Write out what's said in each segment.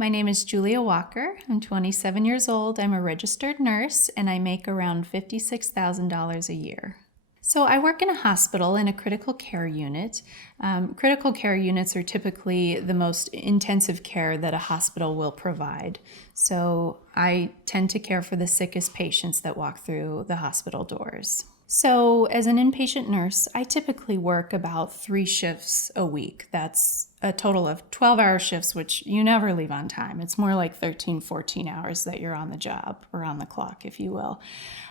My name is Julia Walker. I'm 27 years old. I'm a registered nurse and I make around $56,000 a year. So I work in a hospital in a critical care unit. Critical care units are typically the most intensive care that a hospital will provide. So I tend to care for the sickest patients that walk through the hospital doors. So as an inpatient nurse, I typically work about 3 shifts a week. That's a total of 12-hour shifts, which you never leave on time. It's more like 13, 14 hours that you're on the job or on the clock, if you will.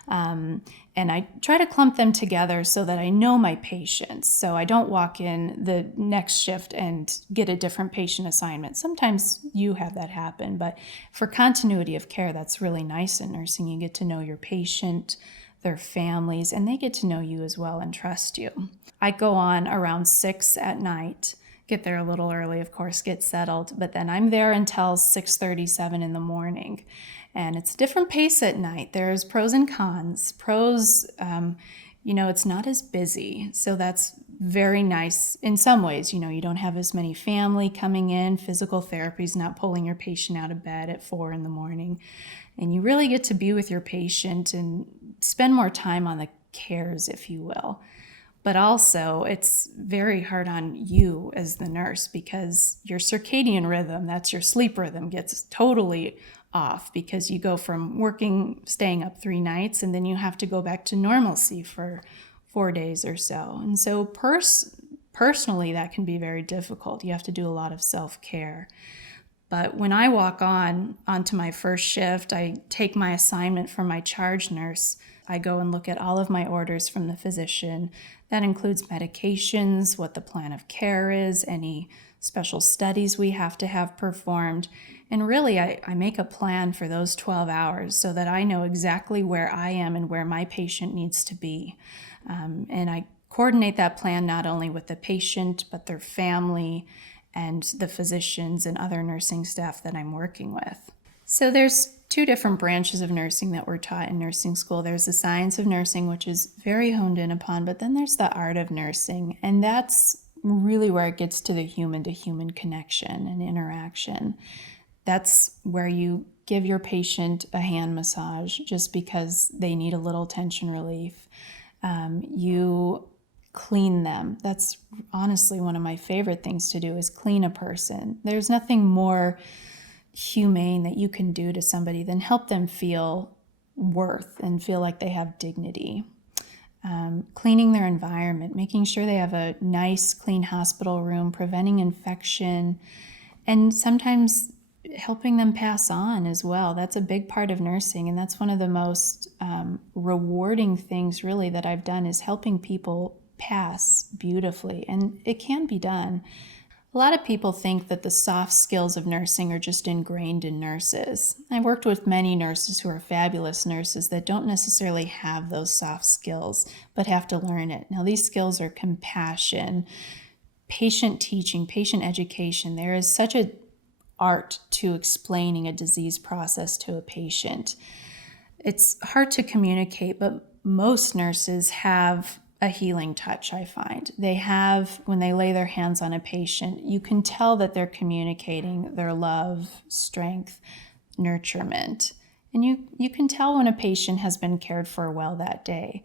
And I try to clump them together so that I know my patients. So I don't walk in the next shift and get a different patient assignment. Sometimes you have that happen, but for continuity of care, that's really nice in nursing. You get to know your patient, their families, and they get to know you as well and trust you. I go on around 6 at night, get there a little early, of course, get settled, but then I'm there until 6:37 in the morning. And it's a different pace at night. There's pros and cons. Pros, it's not as busy. So that's very nice in some ways. You don't have as many family coming in. Physical therapy is not pulling your patient out of bed at 4 in the morning. And you really get to be with your patient and spend more time on the cares, if you will. But also, it's very hard on you as the nurse because your circadian rhythm, that's your sleep rhythm, gets totally off because you go from staying up 3 nights, and then you have to go back to normalcy for 4 days or so. And so personally, that can be very difficult. You have to do a lot of self-care. But when I walk onto my first shift, I take my assignment from my charge nurse. I go and look at all of my orders from the physician. That includes medications, what the plan of care is, any special studies we have to have performed. And really, I make a plan for those 12 hours so that I know exactly where I am and where my patient needs to be. And I coordinate that plan not only with the patient, but their family and the physicians and other nursing staff that I'm working with. So there's 2 different branches of nursing that we're taught in nursing school. There's the science of nursing, which is very honed in upon, but then there's the art of nursing. And that's really where it gets to the human-to-human connection and interaction. That's where you give your patient a hand massage just because they need a little tension relief. You clean them. That's honestly one of my favorite things to do is clean a person. There's nothing more humane that you can do to somebody than help them feel worth and feel like they have dignity. Cleaning their environment, making sure they have a nice, clean hospital room, preventing infection, and sometimes helping them pass on as well. That's a big part of nursing, and that's one of the most rewarding things really that I've done is helping people pass beautifully, and it can be done. A lot of people think that the soft skills of nursing are just ingrained in nurses. I've worked with many nurses who are fabulous nurses that don't necessarily have those soft skills, but have to learn it. Now, these skills are compassion, patient teaching, patient education. There is such an art to explaining a disease process to a patient. It's hard to communicate, but most nurses have a healing touch, I find. They have, when they lay their hands on a patient, you can tell that they're communicating their love, strength, nurturement. And you can tell when a patient has been cared for well that day.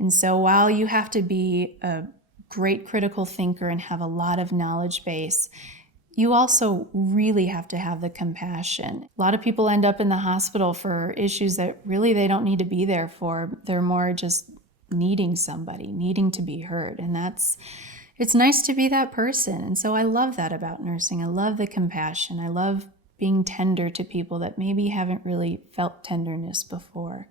And so while you have to be a great critical thinker and have a lot of knowledge base, you also really have to have the compassion. A lot of people end up in the hospital for issues that really they don't need to be there for. They're more just needing somebody, needing to be heard. And it's nice to be that person. And so I love that about nursing. I love the compassion. I love being tender to people that maybe haven't really felt tenderness before.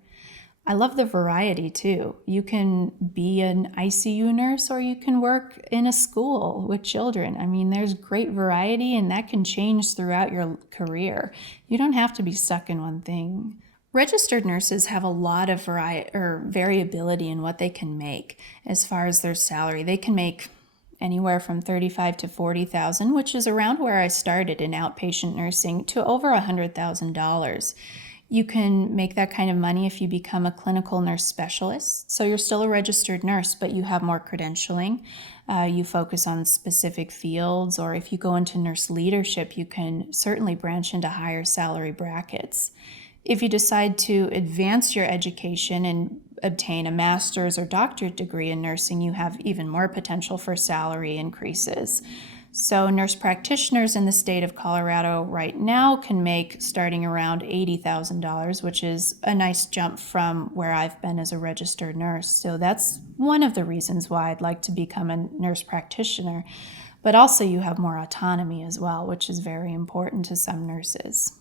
I love the variety too. You can be an ICU nurse or you can work in a school with children. I mean, there's great variety and that can change throughout your career. You don't have to be stuck in one thing. Registered nurses have a lot of variability in what they can make as far as their salary. They can make anywhere from $35,000 to $40,000, which is around where I started in outpatient nursing, to over $100,000. You can make that kind of money if you become a clinical nurse specialist. So you're still a registered nurse, but you have more credentialing. You focus on specific fields, or if you go into nurse leadership, you can certainly branch into higher salary brackets. If you decide to advance your education and obtain a master's or doctorate degree in nursing, you have even more potential for salary increases. So nurse practitioners in the state of Colorado right now can make starting around $80,000, which is a nice jump from where I've been as a registered nurse. So that's one of the reasons why I'd like to become a nurse practitioner. But also you have more autonomy as well, which is very important to some nurses.